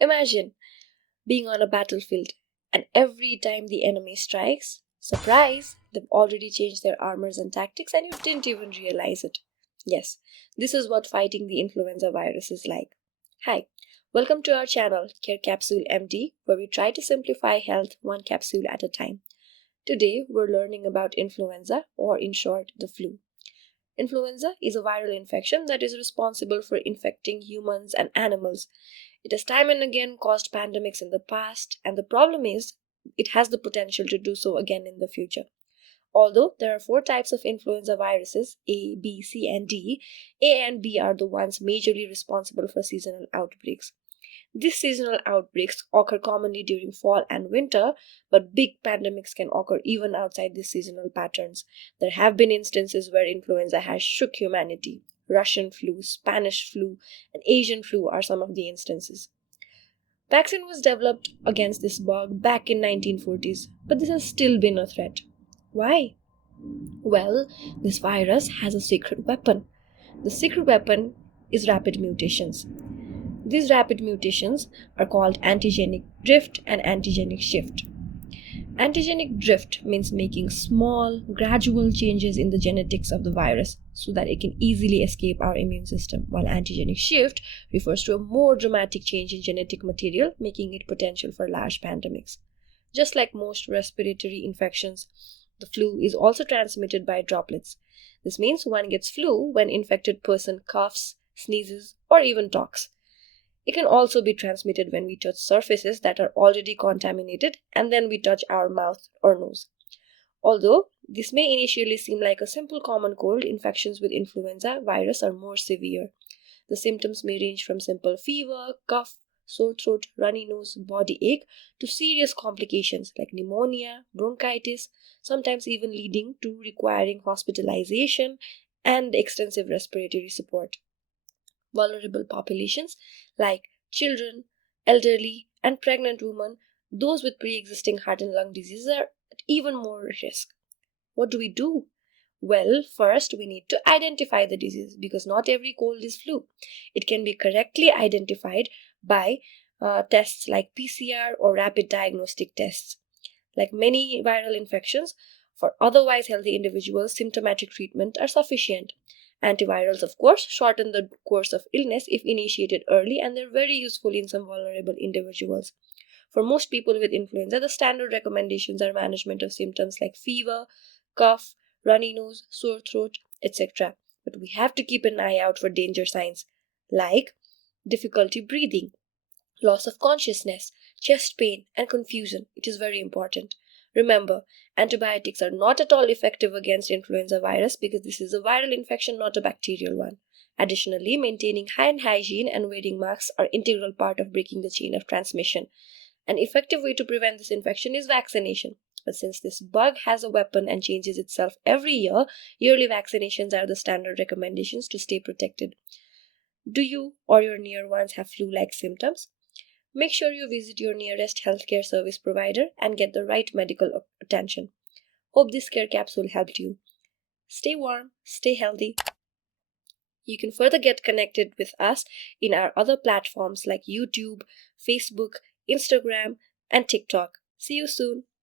Imagine being on a battlefield and every time the enemy strikes, surprise, they've already changed their armors and tactics and you didn't even realize it. Yes, this is what fighting the influenza virus is like. Hi, welcome to our channel Care Capsule MD, where we try to simplify health one capsule at a time. Today, we're learning about influenza, or in short, the flu. Influenza is a viral infection that is responsible for infecting humans and animals. It has time and again caused pandemics in the past, and the problem is it has the potential to do so again in the future. Although there are four types of influenza viruses A, B, C, and D, A and B are the ones majorly responsible for seasonal outbreaks. These seasonal outbreaks occur commonly during fall and winter, but big pandemics can occur even outside these seasonal patterns. There have been instances where influenza has shook humanity. Russian flu, Spanish flu, and Asian flu are some of the instances. Vaccine was developed against this bug back in 1940s, but this has still been a threat. Why? Well, this virus has a secret weapon. The secret weapon is rapid mutations. These rapid mutations are called antigenic drift and antigenic shift. Antigenic drift means making small, gradual changes in the genetics of the virus so that it can easily escape our immune system, while antigenic shift refers to a more dramatic change in genetic material, making it potential for large pandemics. Just like most respiratory infections, the flu is also transmitted by droplets. This means one gets flu when infected person coughs, sneezes, or even talks. It can also be transmitted when we touch surfaces that are already contaminated and then we touch our mouth or nose. Although this may initially seem like a simple common cold, infections with influenza virus are more severe. The symptoms may range from simple fever, cough, sore throat, runny nose, body ache to serious complications like pneumonia, bronchitis, sometimes even leading to requiring hospitalization and extensive respiratory support. Vulnerable populations like children, elderly, and pregnant women, those with pre existing heart and lung diseases, are at even more risk. What do we do? Well, first we need to identify the disease because not every cold is flu. It can be correctly identified by tests like PCR or rapid diagnostic tests. Like many viral infections, for otherwise healthy individuals, symptomatic treatment are sufficient. Antivirals, of course, shorten the course of illness if initiated early, and they're very useful in some vulnerable individuals. For most people with influenza, the standard recommendations are management of symptoms like fever, cough, runny nose, sore throat, etc. But we have to keep an eye out for danger signs like difficulty breathing, loss of consciousness, chest pain, and confusion. It is very important. Remember, antibiotics are not at all effective against influenza virus because this is a viral infection, not a bacterial one. Additionally, maintaining hand hygiene and wearing masks are integral part of breaking the chain of transmission. An effective way to prevent this infection is vaccination. But since this bug has a weapon and changes itself every year, yearly vaccinations are the standard recommendations to stay protected. Do you or your near ones have flu-like symptoms? Make sure you visit your nearest healthcare service provider and get the right medical attention. Hope this care capsule helped you. Stay warm, stay healthy. You can further get connected with us in our other platforms like YouTube, Facebook, Instagram, and TikTok. See you soon.